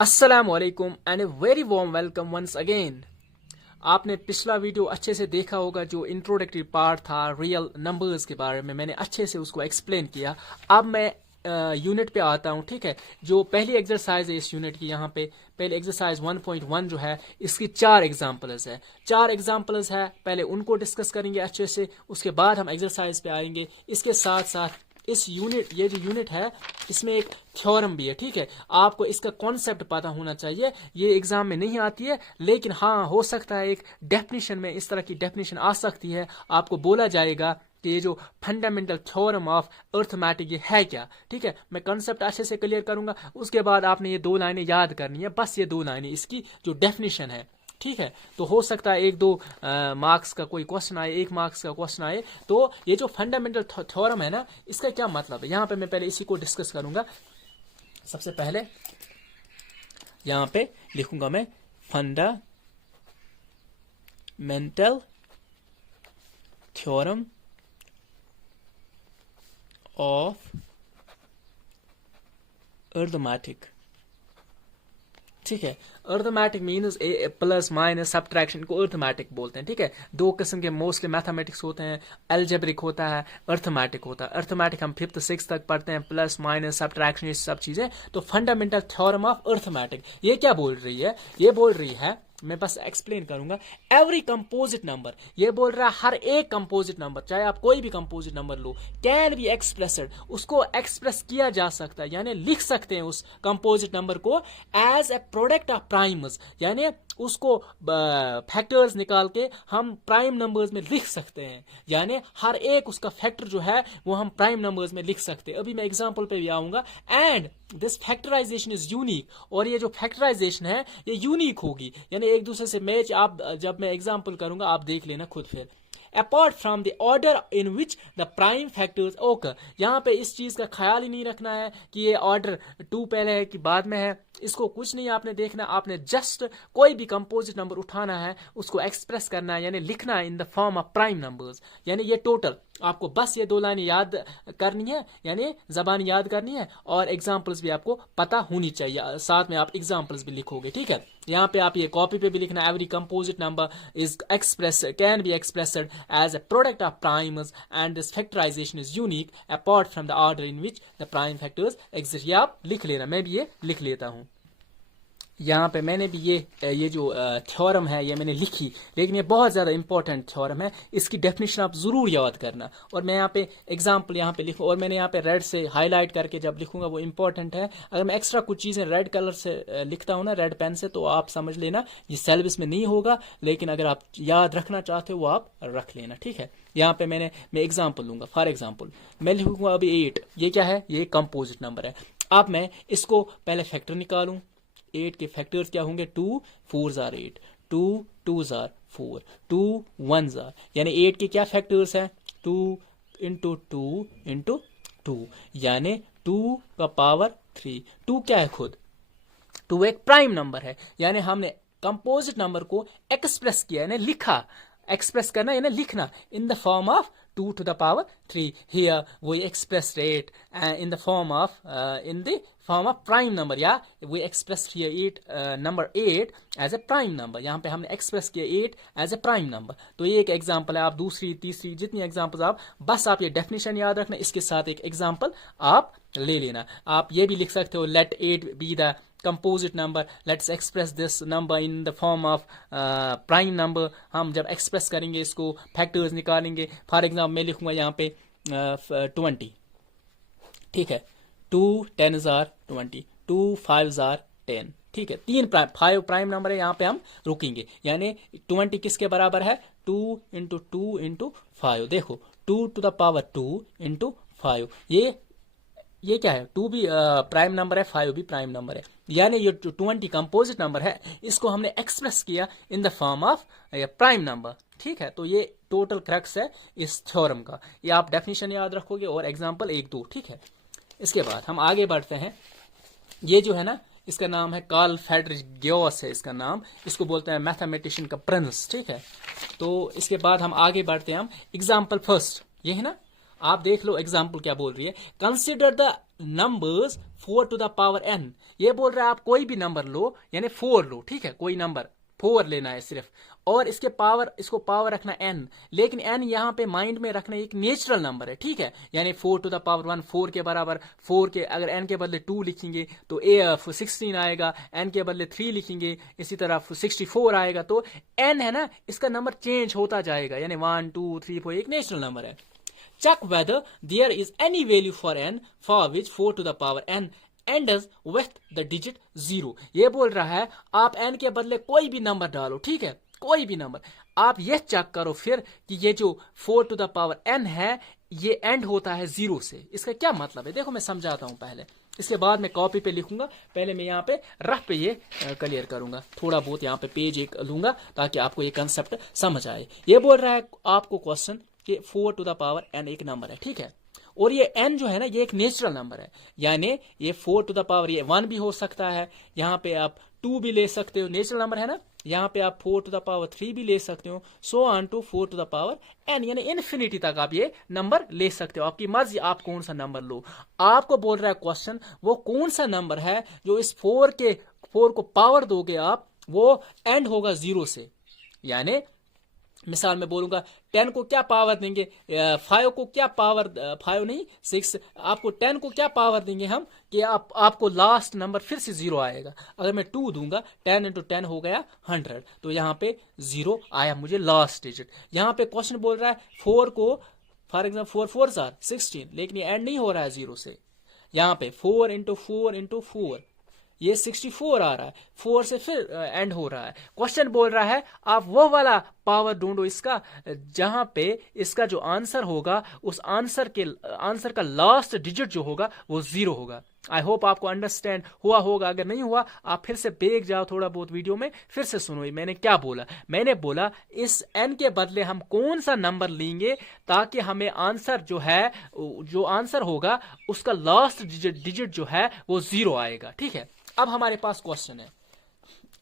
अस्सलामुअलैकुम and a very warm welcome once again. आपने पिछला वीडियो अच्छे से देखा होगा, जो इंट्रोडक्टरी पार्ट था रियल नंबर्स के बारे में, मैंने अच्छे से उसको एक्सप्लेन किया। अब मैं यूनिट पे आता हूँ, ठीक है। जो पहली एक्सरसाइज है इस यूनिट की, यहाँ पे पहले एक्सरसाइज 1.1 जो है, इसकी 4 एग्जाम्पल्स है। 4 एग्जाम्पल्स है, पहले उनको डिस्कस करेंगे अच्छे से, उसके बाद हम एक्सरसाइज पे आएंगे। इसके साथ साथ इस यूनिट, ये जो यूनिट है, इसमें एक थ्योरम भी है, ठीक है। आपको इसका कॉन्सेप्ट पता होना चाहिए। ये एग्जाम में नहीं आती है, लेकिन हाँ हो सकता है एक डेफिनेशन में इस तरह की डेफिनेशन आ सकती है। आपको बोला जाएगा कि ये जो फंडामेंटल थ्योरम ऑफ अर्थमेटिक ये है क्या, ठीक है। मैं कॉन्सेप्ट अच्छे से क्लियर करूंगा, उसके बाद आपने ये 2 लाइनें याद करनी है, बस ये 2 लाइनें इसकी जो डेफिनेशन है, ठीक है। तो हो सकता है 1-2 मार्क्स का कोई क्वेश्चन आए, 1 मार्क्स का क्वेश्चन आए। तो ये जो फंडामेंटल थ्योरम है ना, इसका क्या मतलब है, यहाँ पे मैं पहले इसी को डिस्कस करूंगा। सबसे पहले यहाँ पे लिखूंगा मैं फंडामेंटल थ्योरम ऑफ अर्थमेटिक, ठीक है। Arithmetic means plus minus subtraction को अर्थमेटिक बोलते हैं, ठीक है। 2 किस्म के मोस्टली मैथमेटिक्स होते हैं, एल्जेब्रिक होता है, अर्थमेटिक होता है। अर्थमेटिक हम 5th 6th तक पढ़ते हैं, प्लस माइनस सब्ट्रैक्शन ये सब चीजें। तो फंडामेंटल थ्योरम ऑफ अर्थमेटिक ये क्या बोल रही है, ये बोल रही है, मैं बस एक्सप्लेन करूंगा। एवरी कंपोजिट नंबर, ये बोल रहा है हर एक कंपोजिट नंबर, चाहे आप कोई भी कंपोजिट नंबर लो, कैन बी एक्सप्रेस्ड, उसको एक्सप्रेस किया जा सकता है, यानी लिख सकते हैं उस कंपोजिट नंबर को as a product of primes, यानी उसको फैक्टर्स निकाल के हम प्राइम नंबर्स में लिख सकते हैं। यानी हर एक उसका फैक्टर जो है वो हम प्राइम नंबर्स में लिख सकते हैं। अभी मैं एग्जांपल पे भी आऊंगा। And this factorization is unique, और ये जो फैक्टराइजेशन है ये यूनिक होगी, यानी एक दूसरे से मैच। आप जब मैं एग्जांपल करूंगा आप देख लेना खुद फिर। Apart from the order in which the prime factors ओकर, यहाँ पे इस चीज का ख्याल ही नहीं रखना है कि ये ऑर्डर 2 पहले है कि बाद में है, इसको कुछ नहीं आपने देखना। आपने जस्ट कोई भी कंपोजिट नंबर उठाना है, उसको एक्सप्रेस करना है, यानी लिखना है in the form of prime numbers. यानी ये टोटल आपको बस ये 2 लाइनें याद करनी है, यानी जबान याद करनी है, और एग्जाम्पल्स भी आपको पता होनी चाहिए, साथ में आप एग्जाम्पल्स भी लिखोगे, ठीक है। यहाँ पे आप ये कॉपी पे भी लिखना, every composite number is express can be expressed as a product of primes and this factorization is unique apart from the order in which the prime factors exist। ये आप लिख लेना, मैं भी ये लिख लेता हूँ। यहाँ पे मैंने भी ये जो थ्योरम है ये मैंने लिखी, लेकिन ये बहुत ज़्यादा इंपॉर्टेंट थ्योरम है, इसकी डेफिनेशन आप ज़रूर याद करना। और मैं यहाँ पे एग्जांपल यहाँ पे लिखूँ, और मैंने यहाँ पे रेड से हाईलाइट करके जब लिखूंगा वो इंपॉर्टेंट है। अगर मैं एक्स्ट्रा कुछ चीज़ें रेड कलर से लिखता हूँ ना, रेड पेन से, तो आप समझ लेना ये सिलेबस में नहीं होगा, लेकिन अगर आप याद रखना चाहते हो वो आप रख लेना, ठीक है। यहाँ पे मैं एग्जाम्पल लूंगा। फॉर एग्जाम्पल मैं लिखूंगा अभी 8, ये क्या है, ये कंपोजिट नंबर है। अब मैं इसको पहले फैक्टर निकालूं। 8 के फैक्टर्स क्या होंगे, 2 4s are 8, 2 2s are 4, 2 1s are, यानी 8 के क्या फैक्टर्स हैं, 2 इंटू 2 इंटू 2, यानी 2 का पावर 3। 2 क्या है खुद, 2 एक प्राइम नंबर है, यानी हमने कंपोजिट नंबर को एक्सप्रेस किया, यानी लिखा। एक्सप्रेस करना यानी लिखना in the form of 2 to the power 3। Here we expressed it in the form of prime number, या we expressed here 8 number 8 as a prime number। यहाँ पे हमने एक्सप्रेस किया 8 as a prime number। तो ये एक एग्जांपल है। आप दूसरी तीसरी जितनी एग्जांपल्स आप ये डेफिनेशन याद रखना, इसके साथ एक एग्जांपल आप ले लेना। आप ये भी लिख सकते हो, let 8 be the composite number, let's express this number in the form of prime number। हम जब एक्सप्रेस करेंगे इसको, फैक्टर्स निकालेंगे। फॉर एग्जाम्पल मैं लिखूंगा यहाँ पे 20, ठीक है। 2 10s are 20, 2 5s are 10, ठीक है। 5 प्राइम नंबर है, यहाँ पे हम रुकेंगे, यानी 20 किसके बराबर है, 2 इंटू 2 इंटू 5। देखो 2 to the power 2 इंटू 5, ये क्या है, 2 भी प्राइम नंबर है, 5 भी प्राइम नंबर है, यानी ये 20 कंपोजिट नंबर है, इसको हमने एक्सप्रेस किया in the form of prime number, ठीक है। तो ये टोटल क्रक्स है इस थ्योरम का। ये आप डेफिनेशन याद रखोगे और एग्जांपल 1-2, ठीक है। इसके बाद हम आगे बढ़ते हैं। ये जो है ना, इसका नाम है कार्ल फ्रेडरिक गॉस है इसका नाम, इसको बोलते हैं मैथमेटिशियन का प्रिंस, ठीक है। तो इसके बाद हम आगे बढ़ते हैं। हम एग्जाम्पल फर्स्ट, ये है ना, आप देख लो एग्जाम्पल क्या बोल रही है, consider the numbers 4 to the power n। ये बोल रहा है आप कोई भी नंबर लो, यानी 4 लो, ठीक है, कोई नंबर 4 लेना है सिर्फ, और इसको पावर रखना n, लेकिन n यहाँ पे माइंड में रखना एक नेचुरल नंबर है, ठीक है, यानी 4 टू द पावर 1 4 के बराबर, 4 के अगर n के बदले 2 लिखेंगे तो 16 आएगा, n के बदले 3 लिखेंगे इसी तरह 64 आएगा, तो n है ना, इसका नंबर चेंज होता जाएगा, यानी 1 2 3 4 एक नेचुरल नंबर है। Check whether there is any value for n for which 4 to the power n ends with the digit 0। ये बोल रहा है आप n के बदले कोई भी नंबर डालो, ठीक है, कोई भी नंबर, आप ये चेक करो फिर कि ये जो 4 टू द पावर n है ये एंड होता है 0 से। इसका क्या मतलब है, देखो मैं समझाता हूं पहले, इसके बाद मैं कॉपी पे लिखूंगा, पहले मैं यहाँ पे रफ पे ये क्लियर करूंगा, थोड़ा बहुत यहाँ पे पेज एक लूंगा ताकि आपको ये कंसेप्ट समझ आए। ये बोल रहा है आपको क्वेश्चन कि 4 टू द पावर n एक नंबर है, ठीक है, और ये n जो है ना ये एक नेचुरल नंबर है, यानी ये 4 टू द पावर ये 1 भी हो सकता है, यहाँ पे आप 2 भी ले सकते हो, नेचुरल नंबर है ना, यहाँ पे आप 4 टू द पावर 3 भी ले सकते हो, so on to 4 to the power n, यानी इन्फिनिटी तक आप ये नंबर ले सकते हो, आपकी मर्जी आप कौन सा नंबर लो। आपको बोल रहा है क्वेश्चन वो कौन सा नंबर है जो इस 4 को पावर दोगे आप वो एंड होगा 0 से, यानी मिसाल में बोलूंगा 10 को क्या पावर देंगे, 5 को क्या पावर, 5 नहीं 6, आपको 10 को क्या पावर देंगे हम कि आपको लास्ट नंबर फिर से 0 आएगा। अगर मैं 2 दूंगा 10 इंटू 10 हो गया 100, तो यहाँ पे 0 आया मुझे लास्ट डिजिट। यहाँ पे क्वेश्चन बोल रहा है 4 को फॉर एग्जाम्पल 4 4 16, लेकिन ये एंड नहीं हो रहा है 0 से, यहाँ पे 4 इंटू 4 इंटू 4 ये 64 आ रहा है, 4 से फिर एंड हो रहा है। क्वेश्चन बोल रहा है आप वो वाला पावर ढूंढो इसका जहां पे इसका जो आंसर होगा उस आंसर का लास्ट डिजिट जो होगा वो 0 होगा। आई होप आपको अंडरस्टैंड हुआ होगा, अगर नहीं हुआ आप फिर से बैक जाओ थोड़ा बहुत वीडियो में, फिर से सुनो मैंने क्या बोला। मैंने बोला इस n के बदले हम कौन सा नंबर लेंगे ताकि हमें आंसर जो आंसर होगा उसका लास्ट डिजिट जो है वो 0 आएगा, ठीक है। अब हमारे पास क्वेश्चन है,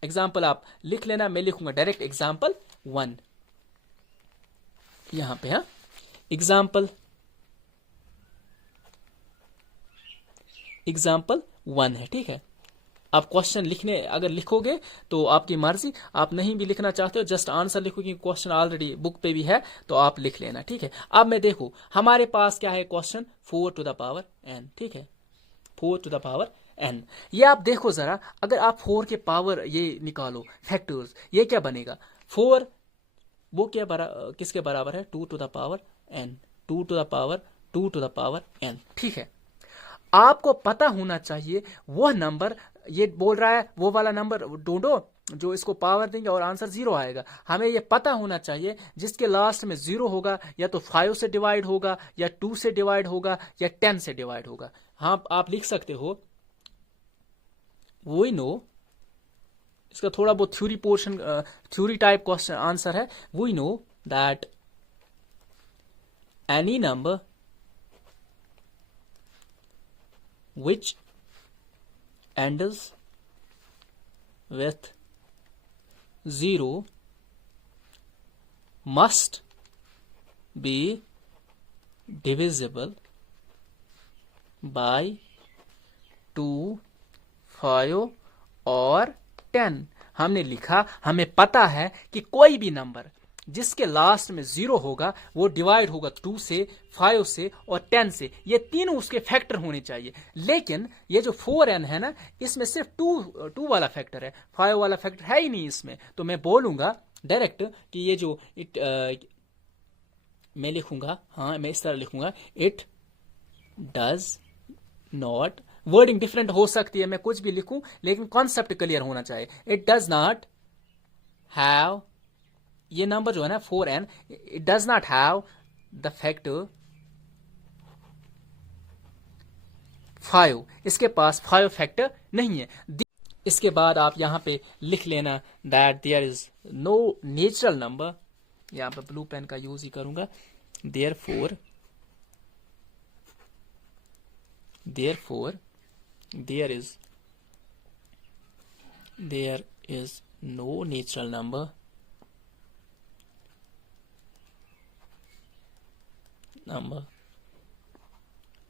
एग्जाम्पल आप लिख लेना, मैं लिखूंगा डायरेक्ट एग्जाम्पल 1 यहां पे, हाँ एग्जाम्पल 1 है, ठीक है। आप क्वेश्चन लिखने अगर लिखोगे तो आपकी मर्जी, आप नहीं भी लिखना चाहते हो जस्ट आंसर लिखो क्योंकि क्वेश्चन ऑलरेडी बुक पे भी है तो आप लिख लेना, ठीक है। अब मैं देखो हमारे पास क्या है question 4 to the power n, ठीक है, 4 टू द पावर n। ये आप देखो जरा, अगर आप 4 के पावर ये निकालो फैक्टर्स, ये क्या बनेगा 4 वो क्या किसके बराबर है 2 to the power n, 2 to the power 2 to the power n, ठीक है। आपको पता होना चाहिए वह नंबर, ये बोल रहा है वो वाला नंबर ढूंढो जो इसको पावर देंगे और आंसर 0 आएगा। हमें ये पता होना चाहिए जिसके लास्ट में 0 होगा या तो 5 से डिवाइड होगा या 2 से डिवाइड होगा या 10 से डिवाइड होगा। हाँ आप लिख सकते हो वी नो, इसका थोड़ा बहुत theory portion, theory type question answer है, we know that any number which ends with 0 must be divisible by 2, 5 और 10। हमने लिखा हमें पता है कि कोई भी नंबर जिसके लास्ट में 0 होगा वो डिवाइड होगा 2 से, 5 से और 10 से, ये तीनों उसके फैक्टर होने चाहिए। लेकिन ये जो 4n है ना इसमें सिर्फ 2 वाला फैक्टर है, 5 वाला फैक्टर है ही नहीं इसमें, तो मैं बोलूंगा डायरेक्ट कि ये जो मैं लिखूंगा, हाँ मैं इस तरह लिखूंगा, it does not, wording different हो सकती है मैं कुछ भी लिखूं लेकिन कॉन्सेप्ट क्लियर होना चाहिए। इट डज नॉट हैव, ये नंबर जो है ना 4n, it does not have the factor 5, इसके पास 5 फैक्टर नहीं है। इसके बाद आप यहां पे लिख लेना that there is no natural number, यहां पे ब्लू पेन का यूज ही करूंगा, therefore there is no natural number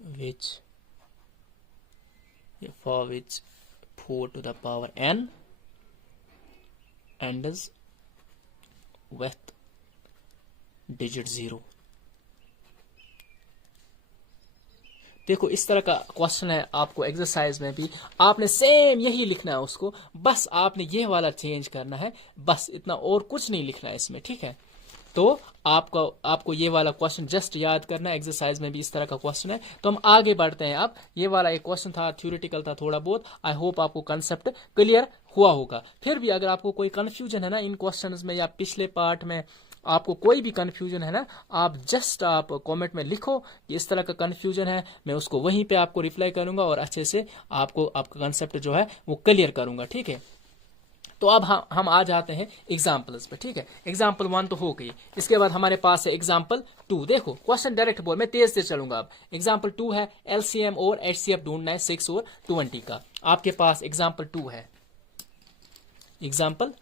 which 4 to the power n ends with digit 0। देखो इस तरह का क्वेश्चन है आपको एक्सरसाइज में भी, आपने सेम यही लिखना है उसको, बस आपने ये वाला चेंज करना है, बस इतना, और कुछ नहीं लिखना है इसमें, ठीक है। तो आपको ये वाला क्वेश्चन जस्ट याद करना है, एक्सरसाइज में भी इस तरह का क्वेश्चन है। तो हम आगे बढ़ते हैं। अब ये वाला एक क्वेश्चन था, थ्योरेटिकल था थोड़ा बहुत, आई होप आपको कंसेप्ट क्लियर हुआ होगा। फिर भी अगर आपको कोई कंफ्यूजन है ना इन क्वेश्चंस में या पिछले पार्ट में, आपको कोई भी कंफ्यूजन है ना, आप जस्ट आप कमेंट में लिखो कि इस तरह का कंफ्यूजन है, मैं उसको वहीं पे आपको रिप्लाई करूंगा और अच्छे से आपको आपका कंसेप्ट जो है वो क्लियर करूंगा, ठीक है। तो अब हम आ जाते हैं एग्जाम्पल्स पे, ठीक है। एग्जाम्पल 1 तो हो गई, इसके बाद हमारे पास है एग्जाम्पल 2। देखो क्वेश्चन डायरेक्ट बोल, मैं तेज से चलूंगा। अब एग्जाम्पल 2 है, एलसीएम और एचसीएफ ढूंढना है 6 और 20 का। आपके पास एग्जाम्पल 2 है, एग्जाम्पल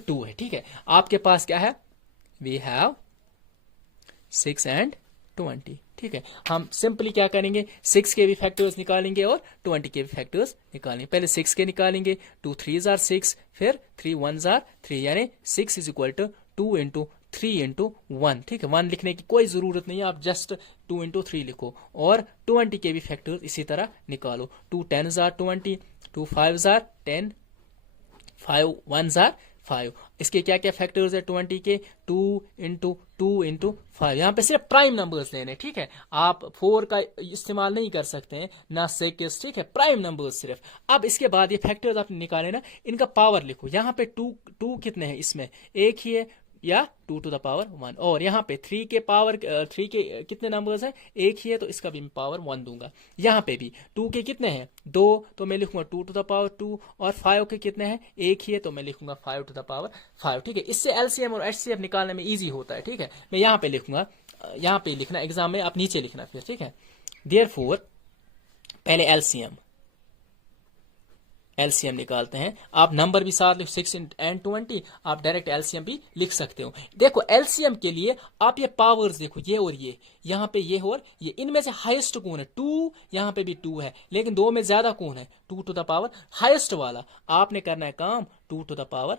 2 है, ठीक है। आपके पास क्या है, वी हैव 6 and 20, ठीक है। हम सिंपली क्या करेंगे, 6 के भी फैक्टर्स निकालेंगे और 20 के भी फैक्टर्स निकालेंगे। पहले 6 के निकालेंगे, 2 3s are 6, फिर 3 1s are 3, यानी 6 is equal to 2 into 3 into 1, ठीक है। 1 लिखने की कोई जरूरत नहीं है, आप जस्ट 2 इंटू 3 लिखो और 20 के भी फैक्टर्स इसी तरह निकालो। 2 10s are 20, 2 5s are 10, 5 1s are 5। इसके क्या क्या फैक्टर्स है 20 के, 2 इंटू 2 इंटू 5। यहाँ पे सिर्फ प्राइम नंबर्स लेने, ठीक है। आप 4 का इस्तेमाल नहीं कर सकते हैं, ना 6, ठीक है, प्राइम नंबर्स सिर्फ। अब इसके बाद ये फैक्टर्स आपने निकाले ना, इनका पावर लिखो। यहाँ पे 2 कितने हैं, इसमें एक ही है, या 2 to the power 1, और यहाँ पे 3 के पावर 3 के कितने नंबर्स हैं, एक ही है, तो इसका भी मैं पावर 1 दूंगा। यहाँ पे भी 2 के कितने हैं, 2, तो मैं लिखूंगा 2 to the power 2, और 5 के कितने हैं, एक ही है, तो मैं लिखूंगा 5 to the power 5, ठीक है। इससे एलसीएम और एचसीएफ निकालने में इजी होता है, ठीक है। मैं यहाँ पे लिखूंगा, यहाँ पे लिखना एग्जाम में, आप नीचे लिखना फिर, ठीक है। देयरफॉर पहले एलसीएम निकालते हैं। आप नंबर भी साथ लिखो, 6 and 20, आप डायरेक्ट एलसीएम भी लिख सकते हो। देखो एलसीएम के लिए आप ये पावर्स देखो, ये और ये, यहाँ पे ये और ये, इनमें से हाईएस्ट कौन है, 2, यहाँ पे भी 2 है, लेकिन 2 में ज्यादा कौन है, 2 to the पावर हाईएस्ट वाला। आपने करना है काम 2 to the पावर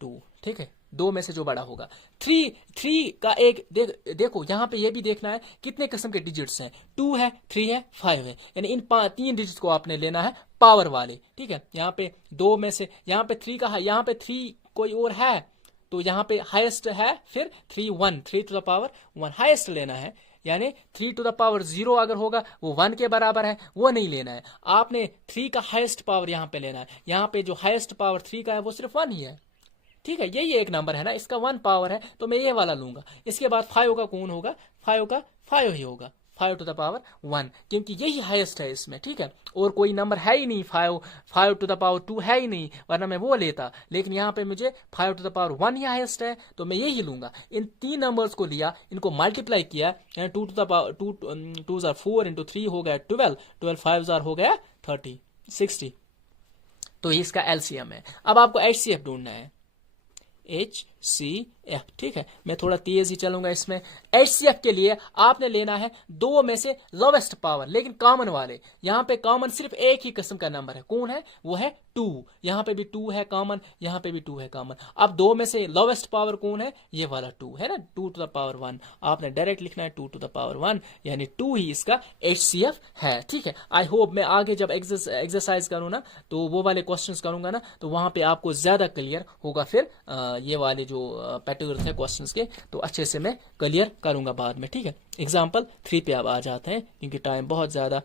2, ठीक है, 2 में से जो बड़ा होगा। 3 का एक देखो यहाँ पे ये भी देखना है कितने किस्म के डिजिट्स हैं, 2 है, 3 है, 5 है, यानी इन 3 डिजिट्स को आपने लेना है पावर वाले, ठीक है। यहाँ पे 2 में से, यहाँ पे 3 का है, यहाँ पे 3 कोई और है, तो यहाँ पे हाईएस्ट है, फिर 3 to the पावर 1 हाईएस्ट लेना है, यानी 3 to the पावर 0 अगर होगा वो 1 के बराबर है, वो नहीं लेना है। आपने 3 का हाईएस्ट पावर यहाँ पे लेना है। यहाँ पे जो हाईएस्ट पावर 3 का है वो सिर्फ 1 ही है, ठीक है, यही एक नंबर है ना, इसका 1 पावर है, तो मैं ये वाला लूंगा। इसके बाद 5 का कौन होगा, 5 का 5 ही होगा, 5 to the पावर 1, क्योंकि यही हाईएस्ट है इसमें, ठीक है। और कोई नंबर है ही नहीं, 5 to the पावर 2 है ही नहीं, वरना मैं वो लेता, लेकिन यहाँ पे मुझे 5 to the power 1 he highest है, तो मैं यही लूंगा। इन 3 नंबर्स को लिया, इनको मल्टीप्लाई किया, 2 to the power 2 are 4 into 3 हो गया 12 5 हो गया 30 60, तो इसका एलसीएम है। अब आपको एचसीएफ ढूंढना है, HCF, ठीक है। मैं थोड़ा तेज ही चलूंगा इसमें। HCF के लिए आपने लेना है 2 में से लोवेस्ट पावर, लेकिन कॉमन वाले। यहाँ पे कॉमन सिर्फ एक ही किस्म का नंबर है, कौन है, वो है 2। यहाँ पे भी 2 है कॉमन, यहाँ पे भी 2 है कॉमन। अब 2 में से लोवेस्ट पावर कौन है, ये वाला 2 है ना, 2 to the पावर 1। आपने डायरेक्ट लिखना है 2 to the पावर 1, यानी 2 ही इसका HCF है, ठीक है। आई होप मैं आगे जब एक्सरसाइज करूँ ना, तो वो वाले क्वेश्चन करूंगा ना, तो वहां पे आपको ज्यादा क्लियर होगा। फिर ये वाले जो पैटर्न है क्वेश्चंस के, तो अच्छे से मैं क्लियर करूंगा बाद में, ठीक है। एग्जाम्पल 3 पे अब आ जाते हैं, क्योंकि टाइम बहुत ज्यादा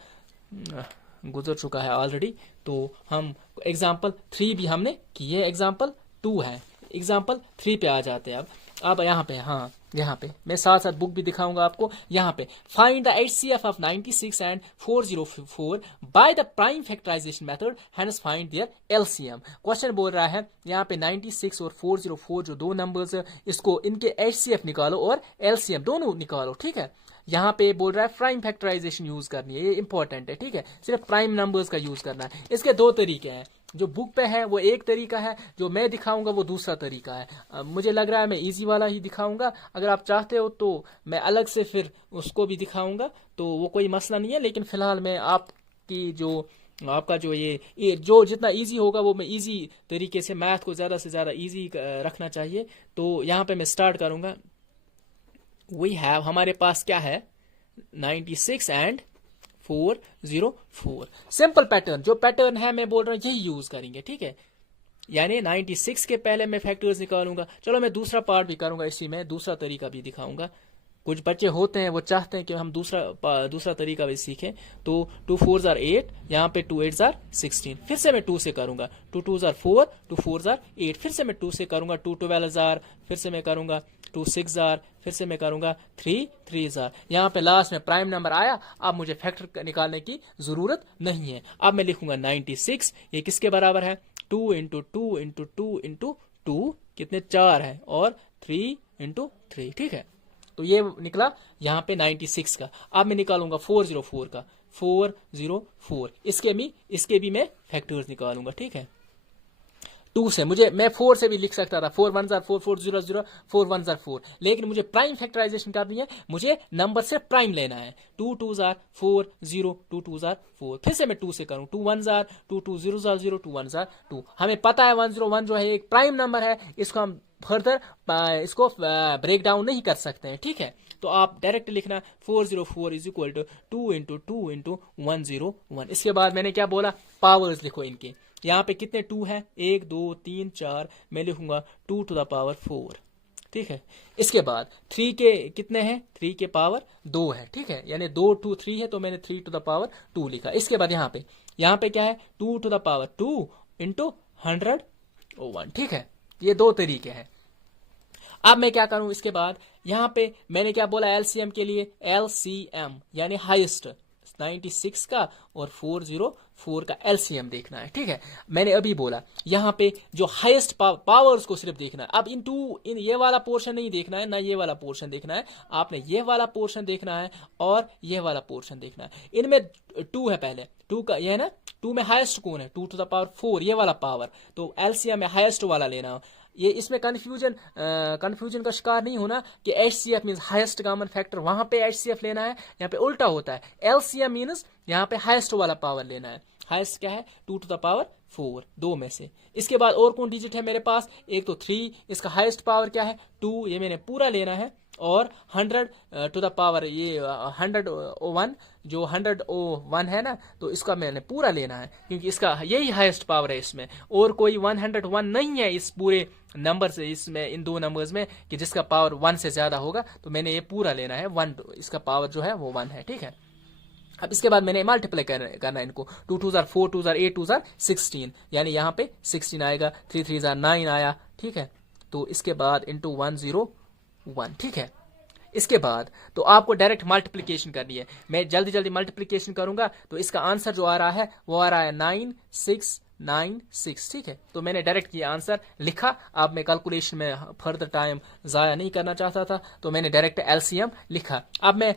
गुजर चुका है ऑलरेडी। तो हम एग्जाम्पल 3 भी हमने की है, एग्जाम्पल 2 है, एग्जाम्पल 3 पे आ जाते हैं। अब यहाँ पे, हाँ यहाँ पे मैं साथ साथ बुक भी दिखाऊंगा आपको। यहाँ पे find the HCF of 96 and 404 by the prime factorization method, hence find their LCM। Question बोल रहा है यहाँ पे 96 और 404 जो 2 नंबर्स, इसको इनके HCF निकालो और LCM दोनों निकालो, ठीक है। यहाँ पे बोल रहा है प्राइम फैक्टराइजेशन यूज करनी है, ये इंपॉर्टेंट है, ठीक है। सिर्फ प्राइम नंबर्स का यूज करना है। इसके 2 तरीके हैं, जो बुक पे है वो एक तरीका है, जो मैं दिखाऊंगा वो दूसरा तरीका है। मुझे लग रहा है मैं इजी वाला ही दिखाऊंगा, अगर आप चाहते हो तो मैं अलग से फिर उसको भी दिखाऊंगा, तो वो कोई मसला नहीं है। लेकिन फिलहाल मैं आपकी जो आपका जो ये जो जितना इजी होगा वो मैं इजी तरीके से, मैथ को ज़्यादा से ज़्यादा इजी रखना चाहिए। तो यहाँ पे मैं स्टार्ट करूँगा। वी हैव, हमारे पास क्या है, 96 एंड 404। सिंपल पैटर्न, जो पैटर्न है मैं बोल रहा हूँ यही यूज करेंगे, ठीक है। यानी 96 के पहले मैं फैक्टर्स निकालूंगा। चलो मैं दूसरा पार्ट भी करूंगा, इसी में दूसरा तरीका भी दिखाऊंगा। कुछ बच्चे होते हैं वो चाहते हैं कि हम दूसरा तरीका भी सीखें। तो 2 4s are 8, यहाँ पे 2 8s are 16। फिर से मैं 2 से करूंगा, 2 2s are 4, 2 4s are 8। फिर से मैं 2 से करूंगा, 2 12s are, फिर से मैं करूंगा 2 6s are, फिर से मैं करूंगा 3 3s are। यहाँ पे लास्ट में प्राइम नंबर आया। अब मुझे फैक्टर निकालने की जरूरत नहीं है। अब मैं लिखूंगा 96, ये किसके बराबर है, 2 इंटू 2 इंटू 2 इंटू 2, कितने 4 है, और 3 इंटू 3, ठीक है। तो ये निकला यहाँ पे 96 का। अब मैं निकालूंगा 404 का, 404। इसके भी मैं फैक्टर्स निकालूंगा, ठीक है। 2 से मैं 4 से भी लिख सकता था, 4 1s are 4, 4 0s 0, 4 1s are 4। लेकिन मुझे प्राइम फैक्टराइजेशन करनी है, मुझे नंबर से प्राइम लेना है। 2 2s are 4 0, 2 2s are 4। फिर से मैं 2 से करूं, 2 1s are 2, 2 0s are 0, 2 1s are 2। हमें पता है 101 जो है एक प्राइम नंबर है, इसको हम फर्दर इसको ब्रेक डाउन नहीं कर सकते हैं, ठीक है। तो आप डायरेक्ट लिखना 404 is equal to 2 into 2 into 101। इसके बाद मैंने क्या बोला, पावर्स लिखो इनके। यहाँ पे कितने 2 है, 1 2 3 4, मैं लिखूंगा 2 टू द पावर 4, ठीक है। इसके बाद 3 के कितने हैं, 3 के पावर 2 है, ठीक है। यानी 2 2 3 है, तो मैंने 3 टू द पावर 2 लिखा। इसके बाद यहाँ पे क्या है, 2 टू द पावर 2 इंटू 101, ठीक है। ये दो तरीके हैं। अब मैं क्या करूं, इसके बाद यहां पे मैंने क्या बोला एलसीएम के लिए, एलसीएम यानी हाईएस्ट 96 का और 404 का एलसीएम देखना है, ठीक है। मैंने अभी बोला यहां पे जो हाईएस्ट पावर्स को सिर्फ देखना है। अब इन ये वाला पोर्शन नहीं देखना है, ना ये वाला पोर्शन देखना है, आपने ये वाला पोर्शन देखना है और ये वाला पोर्शन देखना है। इनमें 2 है, पहले 2 का ये है ना, 2 में हाईएस्ट कौन है, 2 टू द पावर 4, ये वाला पावर। तो एलसीएम में हाईएस्ट वाला लेना। ये इसमें कंफ्यूजन का शिकार नहीं होना कि HCF means highest common factor, वहां पे HCF लेना है, यहाँ पे उल्टा होता है। LCM मीन्स यहाँ पे हाईएस्ट वाला पावर लेना है। हाईएस्ट क्या है, 2 टू द पावर 4, 2 में से। इसके बाद और कौन डिजिट है मेरे पास, एक तो 3, इसका हाईएस्ट पावर क्या है 2, ये मैंने पूरा लेना है। और 100 टू द पावर ये 101, जो 101 है ना, तो इसका मैंने पूरा लेना है, क्योंकि इसका यही हाईएस्ट पावर है इसमें। और कोई 101 नहीं है इस पूरे नंबर से, इसमें इन दो नंबर्स में, कि जिसका पावर 1 से ज्यादा होगा। तो मैंने ये पूरा लेना है, 1, इसका पावर जो है वो 1 है, ठीक है। अब इसके बाद मैंने मल्टीप्लाई करना है इनको, 2 2s are 4, 2s are 8, 2s are 16, यानी यहाँ पे 16 आएगा, 3 3s are 9 आया, ठीक है। तो इसके बाद इंटू 101, ठीक है। इसके बाद तो आपको डायरेक्ट मल्टीप्लिकेशन करनी है। मैं जल्दी जल्दी मल्टीप्लिकेशन करूंगा, तो इसका आंसर जो आ रहा है वो आ रहा है 9696, ठीक है। तो मैंने डायरेक्ट ये आंसर लिखा। अब मैं कैलकुलेशन में फर्दर टाइम जाया नहीं करना चाहता था, तो मैंने डायरेक्ट एलसीएम लिखा। अब मैं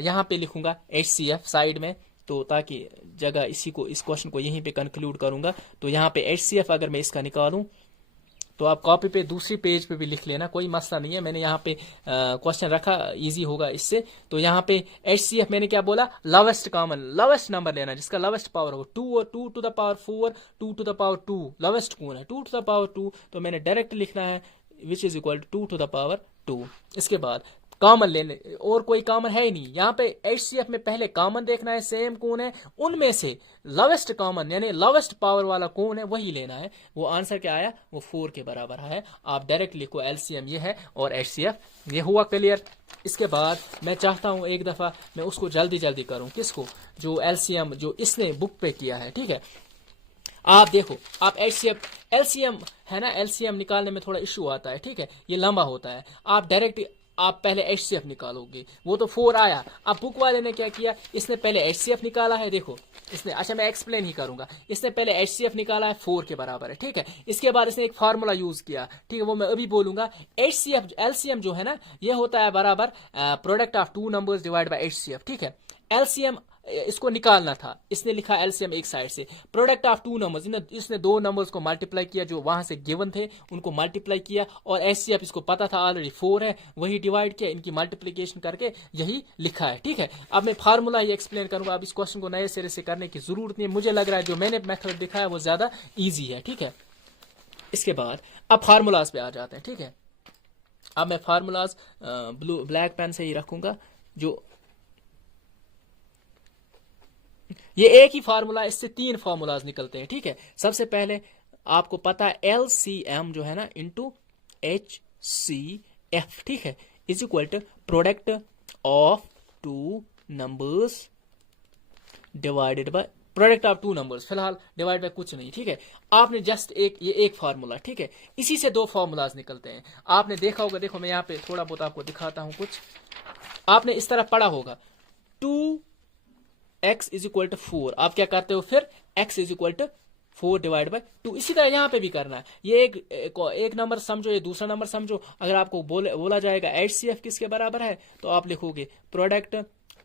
यहाँ पे लिखूंगा HCF साइड में, तो ताकि जगह इस क्वेश्चन को यहीं पे कंक्लूड करूंगा। तो यहाँ पे HCF अगर मैं इसका निकालूं, तो आप कॉपी पे दूसरी पेज पे भी लिख लेना, कोई मसला नहीं है। मैंने यहाँ पे क्वेश्चन रखा, इजी होगा इससे। तो यहाँ पे HCF मैंने क्या बोला, लोवेस्ट कॉमन, लोवेस्ट नंबर लेना जिसका लोवेस्ट पावर हो, 2 और 2 to the power 4, 2 to the power 2, lowest कौन है 2 टू द पावर 2। तो मैंने डायरेक्ट लिखना है which is equal to 2 to the power 2। इसके बाद कॉमन लेने, और कोई कॉमन है ही नहीं यहाँ पे। HCF में पहले कॉमन देखना है, सेम कौन है, उनमें से लोवेस्ट कॉमन यानी लोवेस्ट पावर वाला कौन है वही लेना है। वो आंसर क्या आया, वो 4 के बराबर है। आप डायरेक्ट लिखो LCM ये है और HCF ये हुआ क्लियर। इसके बाद मैं चाहता हूं एक दफा मैं उसको जल्दी जल्दी करूं, किसको, जो LCM जो इसने बुक पे किया है, ठीक है। आप देखो, आप LCM है ना, LCM निकालने में थोड़ा इश्यू आता है, ठीक है, ये लंबा होता है। आप डायरेक्ट आप पहले HCF निकालोगे, वो तो 4 आया। अब बुक वाले ने क्या किया, इसने पहले HCF निकाला है, देखो इसने, अच्छा मैं एक्सप्लेन ही करूंगा। इसने पहले HCF निकाला है 4 के बराबर है, ठीक है। इसके बाद इसने एक फार्मूला यूज किया, ठीक है, वो मैं अभी बोलूंगा। LCM जो है ना, ये होता है बराबर product of 2 numbers divide by HCF, ठीक है। LCM इसको निकालना था, इसने लिखा एलसीएम एक साइड से। प्रोडक्ट ऑफ टू नंबर्स, इसने दो नंबर्स को मल्टीप्लाई किया जो वहां से गिवन थे, उनको मल्टीप्लाई किया, और एचसीएफ इसको पता था ऑलरेडी 4 है, वही डिवाइड किया, इनकी मल्टीप्लीकेशन करके यही लिखा है। ठीक है, अब मैं फार्मूला ये एक्सप्लेन करूंगा। अब इस क्वेश्चन को नए सिरे से करने की जरूरत नहीं है, मुझे लग रहा है जो मैंने मेथड दिखाया वो ज्यादा ईजी है। ठीक है, इसके बाद अब फार्मूलाज पे आ जाते हैं। ठीक है, अब मैं फार्मूलाज ब्लैक पेन से ही रखूंगा, जो ये एक ही फार्मूला, इससे 3 फार्मूलाज निकलते हैं। ठीक है, सबसे पहले आपको पता है एलसीएम जो है ना इंटू एचसीएफ, ठीक है, is equal to product of two numbers divided by product of two numbers, फिलहाल डिवाइड बाय कुछ नहीं। ठीक है, आपने जस्ट ये एक फार्मूला, ठीक है, इसी से 2 फार्मूलाज निकलते हैं। आपने देखा होगा, देखो मैं यहाँ पे थोड़ा बहुत आपको दिखाता हूं कुछ, आपने इस तरह पढ़ा होगा 2x इज इक्वल टू 4, आप क्या करते हो फिर x is equal to 4 divide by 2। इसी तरह यहां पे भी करना है। ये एक नंबर समझो, ये दूसरा नंबर समझो। अगर आपको बोला जाएगा HCF किसके बराबर है, तो आप लिखोगे product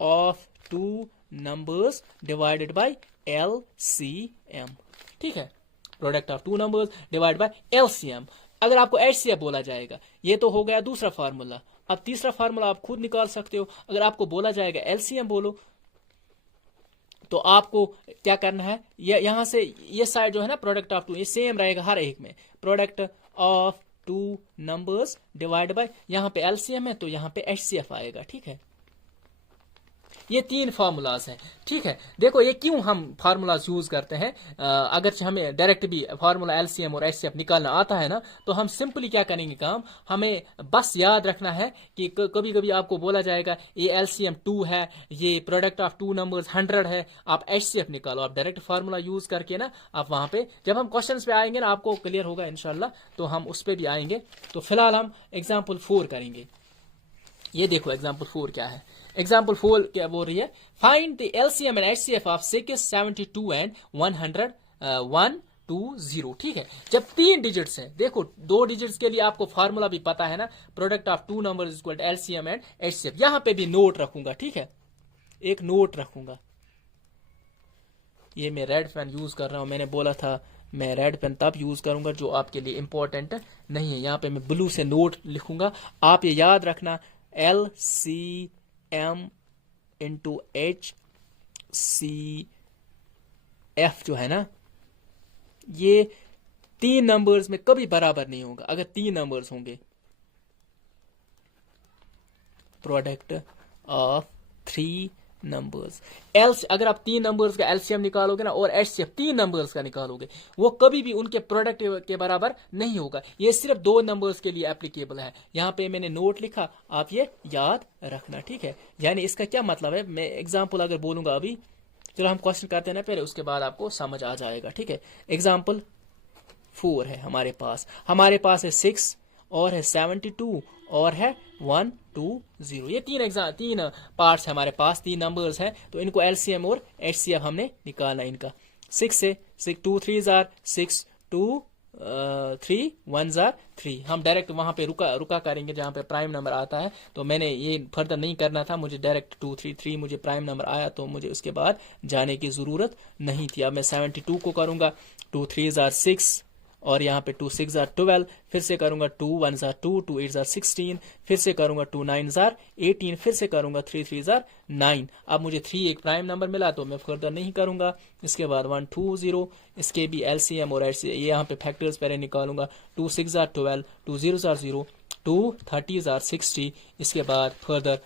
of two numbers divided bye LCM। ठीक है, product of two numbers divide by LCM। अगर आपको HCF बोला जाएगा, ये तो हो गया दूसरा फार्मूला। अब तीसरा फार्मूला आप खुद निकाल सकते हो। अगर आपको बोला जाएगा LCM बोलो, तो आपको क्या करना है, यहां से ये साइड जो है ना प्रोडक्ट ऑफ टू, ये सेम रहेगा हर एक में, product of two numbers divide by, यहां पे LCM है तो यहां पे HCF आएगा। ठीक है, ये 3 फार्मूलाज हैं। ठीक है, देखो ये क्यों हम फार्मूलाज यूज करते हैं। अगर हमें डायरेक्ट भी फार्मूला LCM और HCF निकालना आता है ना, तो हम सिंपली क्या करेंगे काम, हमें बस याद रखना है कि कभी कभी आपको बोला जाएगा ये LCM 2 है, ये प्रोडक्ट ऑफ टू नंबर्स 100 है, आप HCF निकालो। आप डायरेक्ट फार्मूला यूज करके ना, आप वहां पे जब हम क्वेश्चन पे आएंगे ना, आपको क्लियर होगा इंशाल्लाह, तो हम उस पर भी आएंगे। तो फिलहाल हम एग्जाम्पल 4 करेंगे। ये देखो एग्जाम्पल 4 क्या है। एग्जाम्पल 4 क्या बोल रही है, find the LCM and HCF of 6, 72 and 120। ठीक है, जब 3 डिजिट्स हैं, देखो 2 डिजिट्स के लिए आपको फार्मूला भी पता है ना, product of two numbers equal to LCM and HCF। यहां पे भी नोट रखूंगा। ठीक है, एक नोट रखूंगा। ये मैं रेड पेन यूज कर रहा हूं, मैंने बोला था मैं रेड पेन तब यूज करूंगा जो आपके लिए इंपॉर्टेंट नहीं है। यहां पे मैं ब्लू से नोट लिखूंगा। आप ये याद रखना, LCM इंटू HCF जो है ना, ये 3 नंबर्स में कभी बराबर नहीं होगा। अगर 3 नंबर्स होंगे, प्रोडक्ट ऑफ 3 नंबर्स, अगर आप 3 नंबर्स का LCM निकालोगे ना, और HCF 3 नंबर्स का निकालोगे, वो कभी भी उनके प्रोडक्ट के बराबर नहीं होगा। ये सिर्फ 2 नंबर्स के लिए एप्लीकेबल है। यहां पे मैंने नोट लिखा, आप ये याद रखना। ठीक है, यानी इसका क्या मतलब है, मैं एग्जाम्पल अगर बोलूंगा अभी, चलो हम क्वेश्चन करते हैं ना पहले, उसके बाद आपको समझ आ जाएगा। ठीक है, एग्जाम्पल 4 है हमारे पास है 6 और है 72 और है 120। ये 3 पार्ट्स है हमारे पास, 3 नंबर्स हैं, तो इनको LCM और HCF हमने निकालना इनका। 6 से 2 3 जार 6, 2 3 1 जार 3। हम डायरेक्ट वहां पे रुका करेंगे जहां पे प्राइम नंबर आता है। तो मैंने ये फर्दर नहीं करना था, मुझे डायरेक्ट 2 3 3 मुझे प्राइम नंबर आया, तो मुझे उसके बाद जाने की जरूरत नहीं थी। अब मैं 72 को करूंगा, 2 3 जार 6, और यहाँ पे 2 6 जार 12, फिर से करूंगा 2 1 जार 2, 2 8 जार 16, फिर से करूंगा 2 9 जार 18, फिर से करूंगा 3 3 जार 9। अब मुझे 3 एक प्राइम नंबर मिला, तो मैं फर्दर नहीं करूंगा। इसके बाद 120, इसके भी LCM और HCF, ये यहाँ पे फैक्टर्स पहले निकालूंगा। 2 6 जार 12, 2 0 जार 0, 2 30 जार 60, इसके बाद फर्दर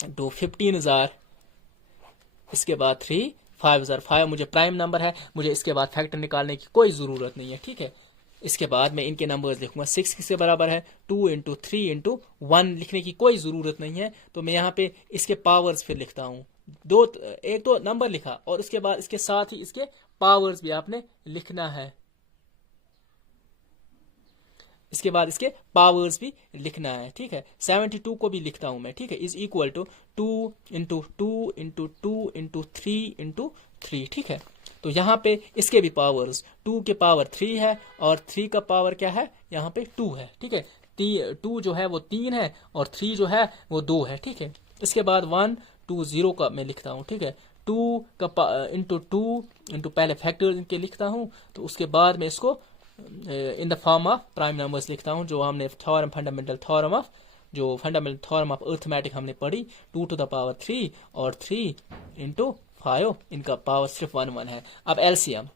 2 15 जार, इसके बाद 3 5,005 मुझे प्राइम नंबर है, मुझे इसके बाद फैक्टर निकालने की कोई जरूरत नहीं है। ठीक है, इसके बाद मैं इनके नंबर्स लिखूंगा। 6 किसके बराबर है, 2 इंटू 3 इंटू 1, लिखने की कोई जरूरत नहीं है। तो मैं यहाँ पे इसके पावर्स फिर लिखता हूँ। एक तो नंबर लिखा, और उसके बाद इसके साथ ही इसके पावर्स भी आपने लिखना है। इसके बाद इसके पावर्स भी लिखना है। ठीक है, 72 को भी लिखता हूं मैं। ठीक है, is equal to 2 into 2 into 2 into 3 into 3। ठीक है, तो यहाँ पे इसके भी पावर्स, 2 के पावर 3 है, और 3 का पावर क्या है, यहाँ पे 2 है। ठीक है, 2 जो है वो 3 है, और 3 जो है वो 2 है। ठीक है, इसके बाद 1 2 0 का मैं लिखता हूँ, ठीक है। 2 का इंटू 2 इंटू पहले फैक्टर्स इनके लिखता हूँ, तो उसके बाद मैं इसको in the form of prime numbers लिखता हूँ, जो हमने फंडामेंटल थ्योरम ऑफ अर्थमेटिक हमने पढ़ी। 2 to the power 3 और 3 इंटू 5, इनका पावर सिर्फ 1 1 है। अब एलसीएम,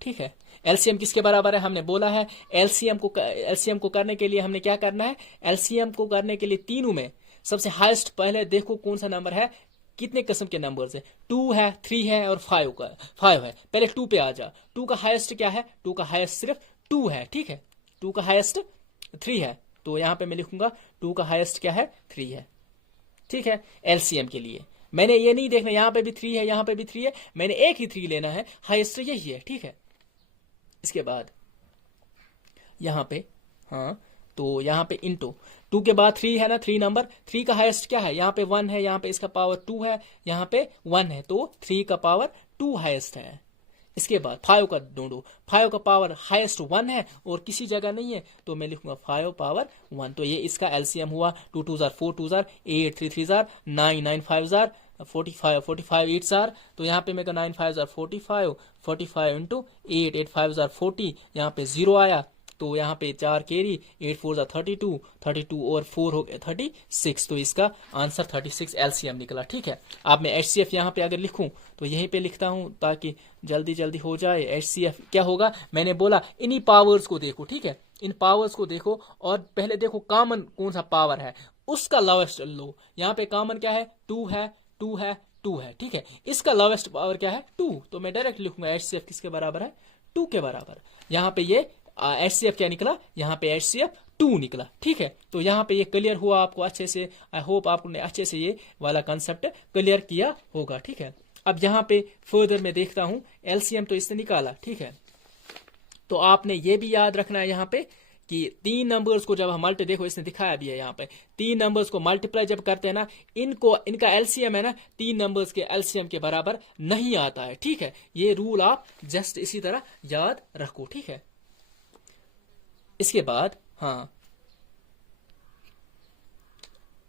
ठीक है। एलसीएम किसके बराबर है, हमने बोला है एलसीएम को करने के लिए हमने क्या करना है, एलसीएम को करने के लिए तीनों में सबसे हाईएस्ट पहले देखो कौन सा नंबर है, कितने किस्म के नंबर्स है, 2 है, 3 है और 5 है। पहले 2 पे आ जा। 2 का हाईएस्ट क्या है, 2 का हाईएस्ट सिर्फ 2 है, ठीक है। 2 का हाईएस्ट 3 है, तो यहां पे मैं लिखूंगा 2 का हाईएस्ट क्या है, 3 है, ठीक है। एलसीएम के लिए मैंने ये नहीं देखना यहां पे भी 3 है, यहां पे भी 3 है, मैंने एक ही 3 लेना है, हाईएस्ट यही है, ठीक है। इसके बाद यहां पे, हाँ, तो यहां पे इंटू 2 के बाद 3 है ना, 3 नंबर, 3 का हाईएस्ट क्या है, यहाँ पे 1 है, यहाँ पे इसका पावर 2 है, यहाँ पे 1 है, तो 3 का पावर 2 हाईएस्ट है। इसके बाद 5 का ढूंढो, 5 का पावर हाईएस्ट 1 है और किसी जगह नहीं है, तो मैं लिखूंगा 5 पावर 1, तो ये इसका एलसीएम हुआ। 2 2 4 2 8 3 3 9 9 5 45 45 8 तो यहाँ पे मेरा 9 5 45 45 इंटू 8 8 5 40, यहाँ पे 0 आया, तो यहाँ पे 4 कैरी, 8 4 32 32 और 4 हो गया 36, तो इसका आंसर 36 एलसीएम निकला, ठीक है। अब मैं एचसीएफ यहाँ पे अगर लिखूं तो यहीं पे लिखता हूं ताकि जल्दी जल्दी हो जाए। एचसीएफ क्या होगा, मैंने बोला इन्हीं पावर्स को देखो, ठीक है, इन पावर्स को देखो और पहले देखो कॉमन कौन सा पावर है, उसका लोवेस्ट लो। यहाँ पे कॉमन क्या है, 2 है, 2 है, 2 है, ठीक है। इसका लोवेस्ट पावर क्या है, 2, तो मैं डायरेक्ट लिखूंगा एचसीएफ किसके बराबर है, 2 के बराबर। यहाँ पे ये एचसीएफ क्या निकला, यहाँ पे एचसीएफ 2 निकला, ठीक है। तो यहाँ पे ये क्लियर हुआ आपको अच्छे से, आई होप आपने अच्छे से ये वाला कंसेप्ट क्लियर किया होगा, ठीक है। अब यहाँ पे फर्दर मैं देखता हूं, एलसीएम तो इसने निकाला, ठीक है। तो आपने ये भी याद रखना है यहाँ पे कि 3 नंबर्स को जब हम देखो इसने दिखाया भी है यहाँ पे, 3 नंबर्स को मल्टीप्लाई जब करते हैं ना, इनका एलसीएम है ना 3 नंबर्स के एलसीएम के बराबर नहीं आता है, ठीक है। ये रूल आप जस्ट इसी तरह याद रखो, ठीक है। इसके बाद, हाँ,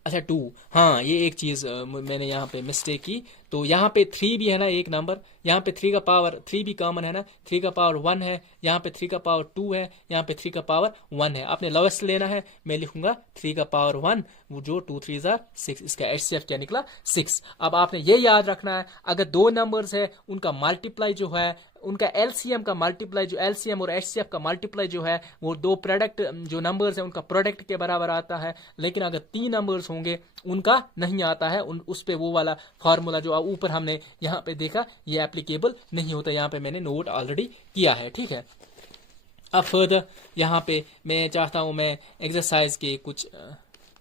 अच्छा 2, हाँ, ये एक चीज मैंने यहाँ पे मिस्टेक की, तो यहाँ पे 3 भी है ना एक नंबर, यहाँ पे 3 का पावर 3 भी कॉमन है ना, 3 का पावर 1 है, यहाँ पे 3 का पावर 2 है, यहाँ पे 3 का पावर 1 है। आपने लोवेस्ट लेना है, मैं लिखूंगा 3 का पावर 1, वो जो 2 3 6, इसका एचसीएफ क्या निकला, 6। अब आपने ये याद रखना है, अगर 2 नंबर्स है उनका मल्टीप्लाई जो है, उनका एलसीएम का मल्टीप्लाई, जो एलसीएम और एचसीएफ का मल्टीप्लाई जो है वो 2 प्रोडक्ट जो नंबर्स है उनका प्रोडक्ट के बराबर आता है, लेकिन अगर 3 नंबर्स होंगे उनका नहीं आता है, उस पे वो वाला फार्मूला जो ऊपर हमने यहाँ पे देखा ये एप्लीकेबल नहीं होता, यहाँ पे मैंने नोट ऑलरेडी किया है, ठीक है। अब फर्दर यहाँ पे मैं चाहता हूँ मैं एक्सरसाइज के कुछ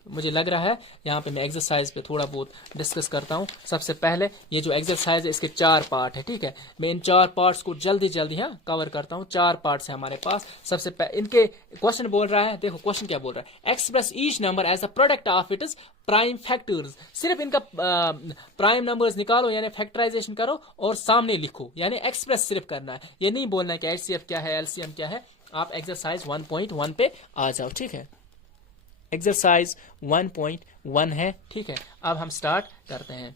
मुझे लग रहा है यहाँ पे मैं एक्सरसाइज पे थोड़ा बहुत डिस्कस करता हूँ। सबसे पहले ये जो एक्सरसाइज है इसके 4 पार्ट है, ठीक है। मैं इन 4 पार्ट्स को जल्दी जल्दी कवर करता हूँ। 4 पार्ट्स है हमारे पास। सबसे पहले इनके क्वेश्चन बोल रहा है, देखो क्वेश्चन क्या बोल रहा है, express each number as the product of it is prime factors. सिर्फ इनका प्राइम नंबर्स निकालो यानी फैक्टराइजेशन करो और सामने लिखो, यानी एक्सप्रेस सिर्फ करना है, ये नहीं बोलना है कि एचसीएफ क्या है, एलसीएम क्या है। आप एक्सरसाइज 1.1 पे आ जाओ, ठीक है। एक्सरसाइज 1.1 है, ठीक है। अब हम स्टार्ट करते हैं।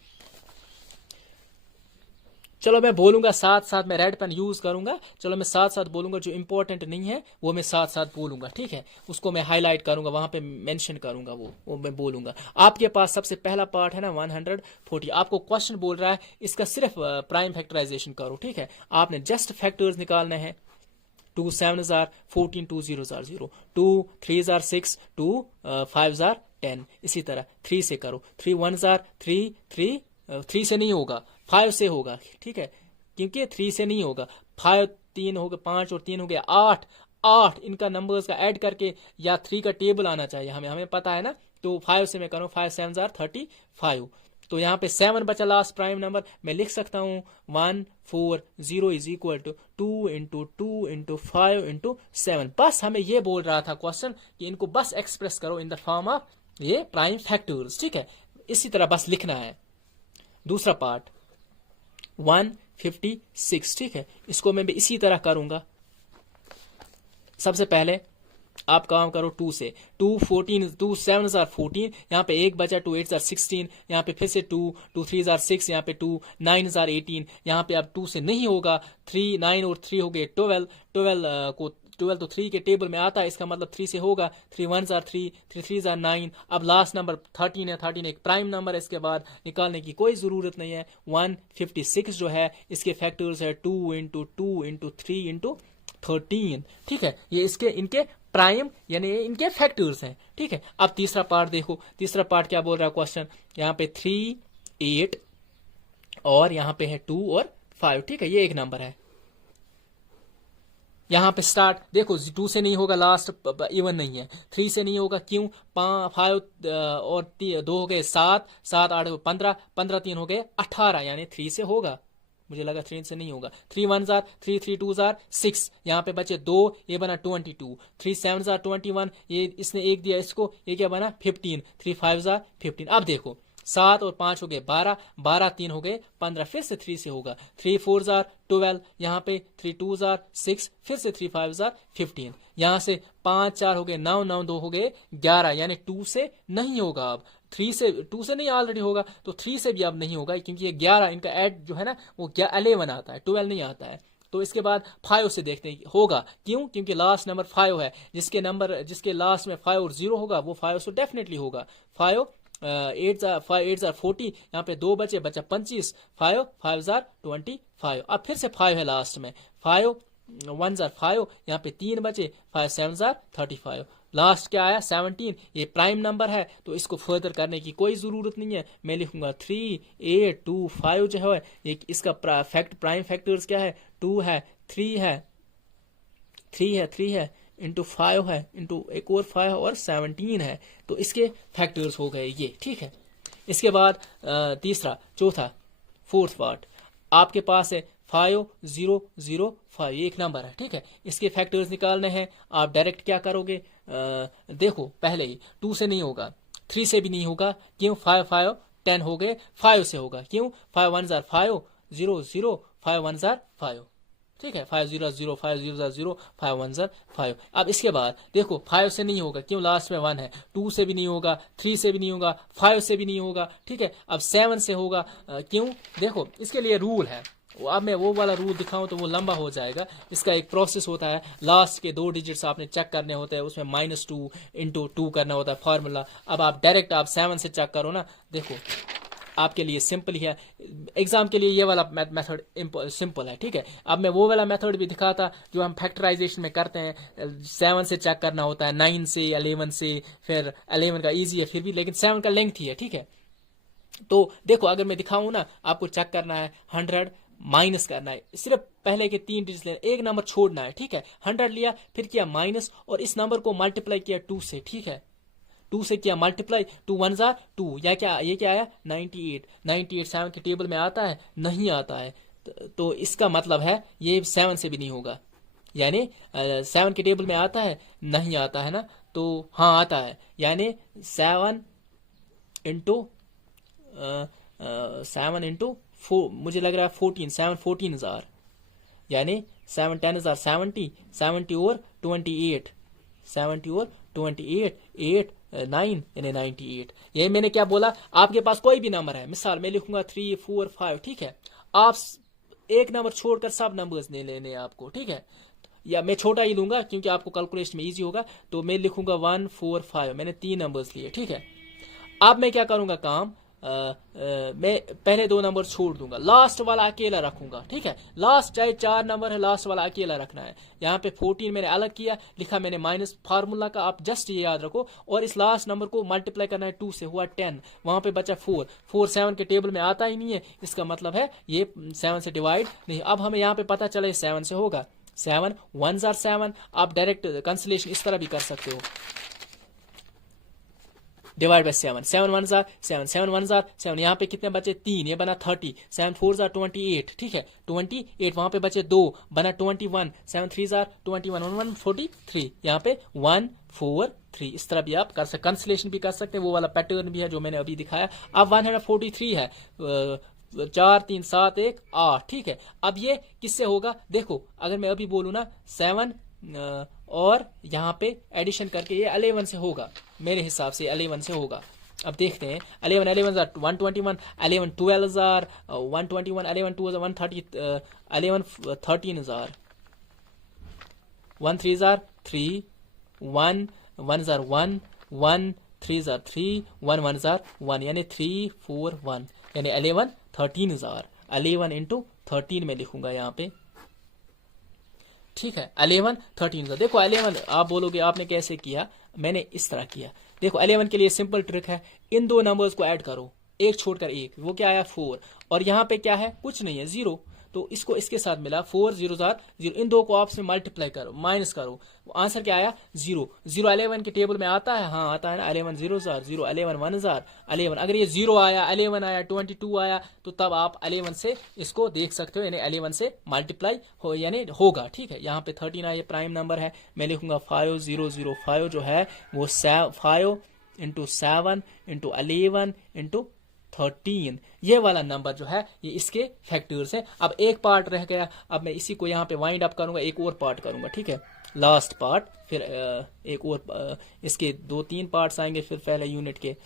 चलो मैं बोलूंगा साथ साथ, मैं रेड पेन यूज करूंगा, चलो मैं साथ साथ बोलूंगा, जो इंपॉर्टेंट नहीं है वो मैं साथ साथ बोलूंगा, ठीक है। उसको मैं हाईलाइट करूंगा, वहां पे मेंशन करूंगा, वो मैं बोलूंगा। आपके पास सबसे पहला पार्ट है ना 140, आपको क्वेश्चन बोल रहा है इसका सिर्फ प्राइम फैक्टराइजेशन करो, ठीक है। आपने जस्ट फैक्टर्स निकालने हैं, 2 7 14, 2 0 0, 2 3 6, 2 5 10, इसी तरह 3 से करो, 3 1 3 3, 3 से नहीं होगा 5 से होगा, ठीक है, क्योंकि 3 से नहीं होगा, 5 3 हो गया, 5 और 3 हो गया 8 इनका नंबर्स का ऐड करके या 3 का टेबल आना चाहिए, हमें पता है ना। तो 5 से मैं करूँ, 5 7 35, तो यहाँ पे 7 बचा लास्ट प्राइम नंबर, मैं लिख सकता हूँ 1 4 0 is equal to 2 into 2 into 5 into 7। बस हमें ये बोल रहा था क्वेश्चन कि इनको बस एक्सप्रेस करो इन द फॉर्म ऑफ ये प्राइम फैक्टर्स, ठीक है, इसी तरह बस लिखना है। दूसरा पार्ट 156, ठीक है, इसको मैं इसी तरह करूंगा। सबसे पहले आप काम करो 2 से, 2 14 2 7 जार 14, यहाँ पे एक बचा, 2 8 जार 16, यहाँ पे फिर से 2 2 3 जार 6, यहाँ पे 2 9 जार 18, यहाँ पे अब 2 से नहीं होगा, 3 9 और 3 हो गए 12, 12 तो 3 के टेबल में आता है, इसका मतलब 3 से होगा, 3 1 जार 3, 3 3 जार 9। अब लास्ट नंबर 13 है, 13 एक प्राइम नंबर है, इसके बाद निकालने की कोई ज़रूरत नहीं है। 156 जो है इसके फैक्टर्स है 2 इंटू 2 इंटू 3 इंटू 13, ठीक है, ये इसके इनके प्राइम यानी इनके फैक्टर्स हैं, ठीक है। अब तीसरा पार्ट देखो, तीसरा पार्ट क्या बोल रहा है क्वेश्चन, यहाँ पे 3 8 और यहाँ पे है 2 और 5, ठीक है, ये एक नंबर है। यहाँ पे स्टार्ट देखो 2 से नहीं होगा, लास्ट इवन नहीं है, 3 से नहीं होगा, क्यों, 5 और 2 हो गए 7, 7 8 15, 15 3 हो गए 18, यानी 3 से होगा, मुझे लगा 3 से नहीं होगा। 3 1 जार 3 3 2 जार 6, यहाँ पे बचे 2, ये बना 22, 3 7 जार 21, ये इसने एक दिया इसको, ये क्या बना 15, 3 5 जार 15। अब देखो 7 और 5 हो गए 12, 12 3 हो गए 15, फिर से 3 से होगा, 3 4 जार 12, यहाँ पे 3 2 जार 6, फिर से 3 5 जार 15, यहाँ से 5 4 हो गए 9, 9 2 हो गए 11, यानी 2 से नहीं होगा। अब 3 से 2 से नहीं ऑलरेडी होगा, तो 3 से भी अब नहीं होगा, क्योंकि ये 11 इनका ऐड जो है ना वो 11 आता है, 12 नहीं आता है। तो इसके बाद 5 से देखते हैं होगा, क्यों, क्योंकि लास्ट नंबर 5 है, जिसके लास्ट में 5 और 0 होगा वो 5 से डेफिनेटली होगा। 5 8 जार 40, यहाँ पे 2 बचा 25, 5 5 जार 25, अब फिर से 5 है लास्ट में, 5 1 जार 5, यहाँ पे 3 बचे, 5 7 जार 35, लास्ट क्या आया 17, ये प्राइम नंबर है, तो इसको फर्दर करने की कोई ज़रूरत नहीं है, मैं लिखूंगा 3 8 2 5 जो है, ये इसका प्राइम फैक्टर्स क्या है, 2 है 3 है 3 है इंटू 5 है इंटू एक और 5 और 17 है, तो इसके फैक्टर्स हो गए ये, ठीक है। इसके बाद तीसरा चौथा फोर्थ पार्ट आपके पास है 5 0 0 5, ये एक नंबर है, ठीक है, इसके फैक्टर्स निकालने हैं। आप डायरेक्ट क्या करोगे, देखो पहले ही 2 से नहीं होगा, 3 से भी नहीं होगा, क्यों, 5 5 10 हो गए, 5 से होगा, क्यों, 5 1 जार 5 0 0, 5 1 जार 5, ठीक है, 5 0 0 5 0 जार 0, 5 1 जार 5। अब इसके बाद देखो 5 से नहीं होगा, क्यों, लास्ट में 1 है, 2 से भी नहीं होगा, 3 से भी नहीं होगा, 5 से भी नहीं होगा, ठीक है। अब 7 से होगा, क्यों, देखो इसके लिए रूल है, अब मैं वो वाला रूल दिखाऊं तो वो लंबा हो जाएगा, इसका एक प्रोसेस होता है, लास्ट के 2 डिजिट्स आपने चेक करने होते हैं, उसमें -2 इंटू 2 करना होता है फार्मूला। अब आप डायरेक्ट आप 7 से चेक करो ना, देखो आपके लिए सिंपल ही है, एग्जाम के लिए ये वाला मेथड सिंपल है, ठीक है। अब मैं वो वाला मेथड भी दिखाता जो हम फैक्टराइजेशन में करते हैं, 7 से चेक करना होता है, 9 से 11 से, फिर 11 का इजी है फिर भी, लेकिन 7 का लेंथ ही है, ठीक है। तो देखो अगर मैं दिखाऊं ना, आपको चेक करना है 100 माइनस करना है, सिर्फ पहले के 3 डिजिट लेना, एक नंबर छोड़ना है, ठीक है। 100 लिया, फिर किया माइनस, और इस नंबर को मल्टीप्लाई किया 2 से, ठीक है, 2 से किया मल्टीप्लाई, 2 1 जार 2, या क्या ये क्या आया 98, 98 7 के टेबल में आता है, नहीं आता है, तो इसका मतलब है ये 7 से भी नहीं होगा, यानी 7 के टेबल में आता है, नहीं आता है ना, तो हाँ आता है, यानी 7 इंटू 7 इंटू 4, मुझे लग रहा है 14, 7 14 हजार, यानी 7 10 हजार 70, 70 और 28, 70 और 28 8 9 यानी 98। ये मैंने क्या बोला, आपके पास कोई भी नंबर है, मिसाल मैं लिखूंगा 3 4 5, ठीक है, आप एक नंबर छोड़कर सब नंबर्स ले लेने आपको, ठीक है, या मैं छोटा ही लूंगा क्योंकि आपको कैलकुलेशन में इजी होगा, तो मैं लिखूंगा 1 4 5, मैंने 3 नंबर्स लिए, ठीक है। अब मैं क्या करूंगा काम, मैं पहले 2 नंबर छोड़ दूंगा, लास्ट वाला अकेला रखूंगा, ठीक है, लास्ट चाहे 4 नंबर है, लास्ट वाला अकेला रखना है। यहाँ पे 14 मैंने अलग किया, लिखा मैंने माइनस फार्मूला का, आप जस्ट ये याद रखो, और इस लास्ट नंबर को मल्टीप्लाई करना है 2 से, हुआ 10, वहां पे बचा 4, 4 7 के टेबल में आता ही नहीं है, इसका मतलब है ये 7 से डिवाइड नहीं। अब हमें यहाँ पे पता चले 7 से होगा, 7 1 जार 7, आप डायरेक्ट कैंसिलेशन इस तरह भी कर सकते हो, डिवाइड बाय 7, 7 1 जार 7, 7 1 जार 7, यहाँ पे कितने बचे 3, ये बना 30, 7 4 जार 28, ठीक है, 28, वहां पे बचे 2, बना 21, 7 3 जार 21 1 43, यहाँ पे 1 4 3, इस तरह भी आप कर सकते, कंसलेशन भी कर सकते हैं, वो वाला पैटर्न भी है जो मैंने अभी दिखाया। अब 143 है, 4 3 7 1 8, ठीक है। अब ये किससे होगा, देखो अगर मैं अभी बोलूँ ना 7 और यहाँ पे एडिशन करके ये 11 से होगा, मेरे हिसाब से 11 से होगा। अब देखते हैं 11 11 121, 11 12 121, 11 2 130, 11 13 1 3 3, 1 1 1 1 3 3, 1 1 1, यानी 3 4 1, यानी 11 13 11 इंटू 13 में लिखूंगा यहाँ पे, ठीक है। 11 13 देखो 11, आप बोलोगे आपने कैसे किया, मैंने इस तरह किया। देखो 11 के लिए सिंपल ट्रिक है, इन दो नंबर्स को ऐड करो, एक छोड़कर एक, वो क्या आया 4, और यहाँ पे क्या है, कुछ नहीं है 0, तो इसको इसके साथ मिला 4 0 0, इन दो को आपस में मल्टीप्लाई करो, माइनस करो, आंसर क्या आया 0 0। 11 के टेबल में आता है, हाँ आता है ना, 11 0 0 0, 11 1 11, अगर ये 0 आया, 11 आया, 22 आया, तो तब आप 11 से इसको देख सकते हो, यानी 11 से मल्टीप्लाई हो, यानी होगा, ठीक है। यहाँ पे 13 आया, ये प्राइम नंबर है, मैं लिखूंगा 5 0 0 5 जो है वो 5 इंटू 7 इंटू 11 इंटू 13, ये वाला नंबर जो है ये इसके फैक्टर्स हैं। अब एक पार्ट रह गया, अब मैं इसी को यहाँ पे वाइंड अप करूंगा, एक और पार्ट करूंगा, ठीक है, लास्ट पार्ट, फिर एक और इसके 2-3 पार्ट्स आएंगे फिर पहले यूनिट के,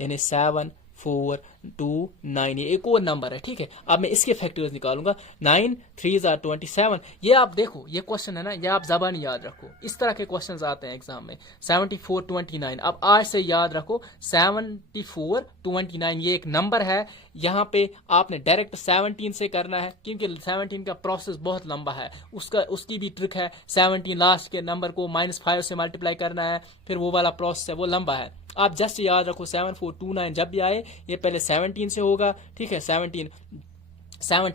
यानी 7 4 2 9, ये एक और नंबर है, ठीक है। अब मैं इसके फैक्टर्स निकालूंगा, 9 3 27, ये आप देखो, ये क्वेश्चन है ना, ये आप जबानी याद रखो, इस तरह के क्वेश्चंस आते हैं एग्जाम में। 74 29, अब आज से याद रखो 74 29, ये एक नंबर है, यहाँ पे आपने डायरेक्ट 17 से करना है, क्योंकि 17 का प्रोसेस बहुत लंबा है, उसकी भी ट्रिक है, 17 लास्ट के नंबर को -5 से मल्टीप्लाई करना है, फिर वो वाला प्रोसेस है, वो लंबा है। आप जस्ट याद रखो 7 4 2 9 जब भी आए, ये पहले 17 से होगा, ठीक है। 17 4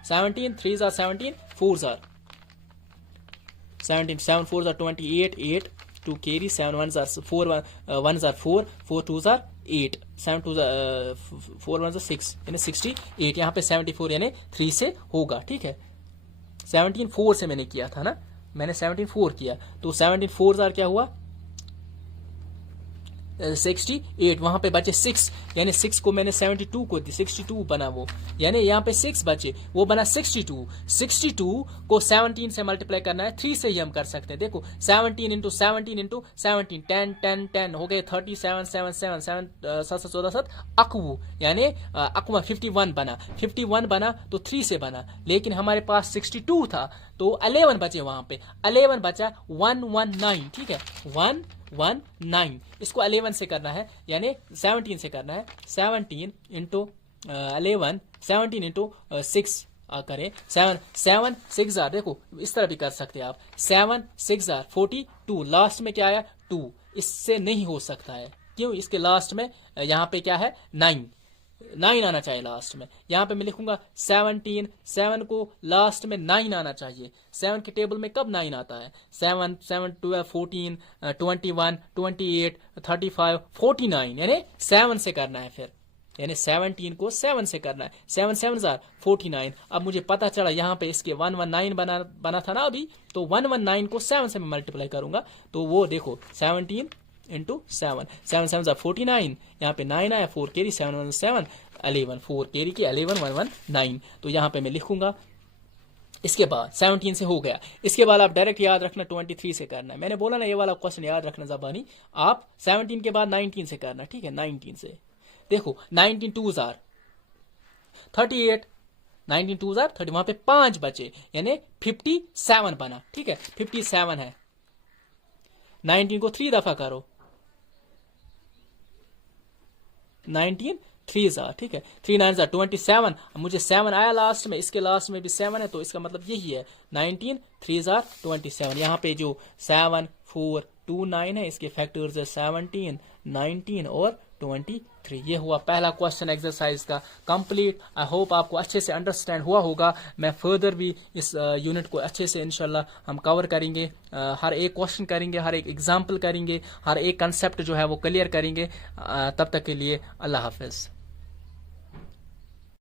17 3 17 4 17 7 4 28 8 2 carry 7 1 4 1 4 4 2 8 7 2 4 1 6, यानी 68, यहाँ पे 74 यानी 3 से होगा, ठीक है। 17 4 से मैंने किया था ना, मैंने 17 4 किया, तो 17 4 क्या हुआ 68, वहां पे बचे 6, यानी 6 को मैंने 72 को दी, 62 बना वो, यानी यहाँ पे 6 बचे, वो बना 62। 62 को 17 से मल्टीप्लाई करना है, 3 से ही हम कर सकते हैं। देखो 17 इंटू 17 इंटू 17, 10 10 10 हो गए 37 7 7 7 7 14 7 अकवू, यानी अकवा 51 बना, 51 बना तो 3 से बना, लेकिन हमारे पास 62 था तो 11 बचे, वहां पे 11 बचा 119, ठीक है, 119, इसको 11 से करना है, यानी 17 से करना है, 17 इंटू 11, 17 इंटू 6 करें, 7 7 6 देखो इस तरह भी कर सकते हैं आप, 7 6 42, लास्ट में क्या आया 2, इससे नहीं हो सकता है, क्यों, इसके लास्ट में यहाँ पे क्या है 9 आना चाहिए लास्ट में, यहाँ पे मैं लिखूंगा 17, 7 को लास्ट में 9 आना चाहिए, 7 के टेबल में कब 9 आता है, 7 7 12 14 21 28 35 49, यानी 7 से करना है, फिर यानी 17 को 7 से करना है, 7 7 49। अब मुझे पता चला यहाँ पे इसके 119 बना था ना अभी, तो 119 को 7 से मैं मल्टीप्लाई करूंगा, तो वो देखो 17 इंटू 7 7 7 49, यहाँ पे 9 आया, 4 कैरी, 7 1 7 11, 4 कैरी की 11 1 1 9, तो यहाँ पे मैं लिखूंगा। इसके बाद 17 से हो गया, इसके बाद आप डायरेक्ट याद रखना 23 से करना है, मैंने बोला ना ये वाला क्वेश्चन याद रखना जबानी, आप 17 के बाद 19 से करना, ठीक है। 19 से देखो 19 2 38, 19 2 30, वहां पे 5 बचे, यानी 57 बना, ठीक है, 57 है। 19 को 3 दफा करो, 19 3 ठीक है, 3 9 27, मुझे 7 आया लास्ट में, इसके लास्ट में भी 7 है, तो इसका मतलब यही है 19 3 27, यहाँ पे जो 7 4 2 9 है, इसके फैक्टर्स है 17 19 और 23। ये हुआ पहला क्वेश्चन एक्सरसाइज का कंप्लीट। आई होप आपको अच्छे से अंडरस्टैंड हुआ होगा। मैं फर्दर भी इस यूनिट को अच्छे से इंशाल्लाह हम कवर करेंगे, हर एक क्वेश्चन करेंगे, हर एक एग्जाम्पल करेंगे, हर एक कंसेप्ट जो है वो क्लियर करेंगे। तब तक के लिए अल्लाह हाफिज।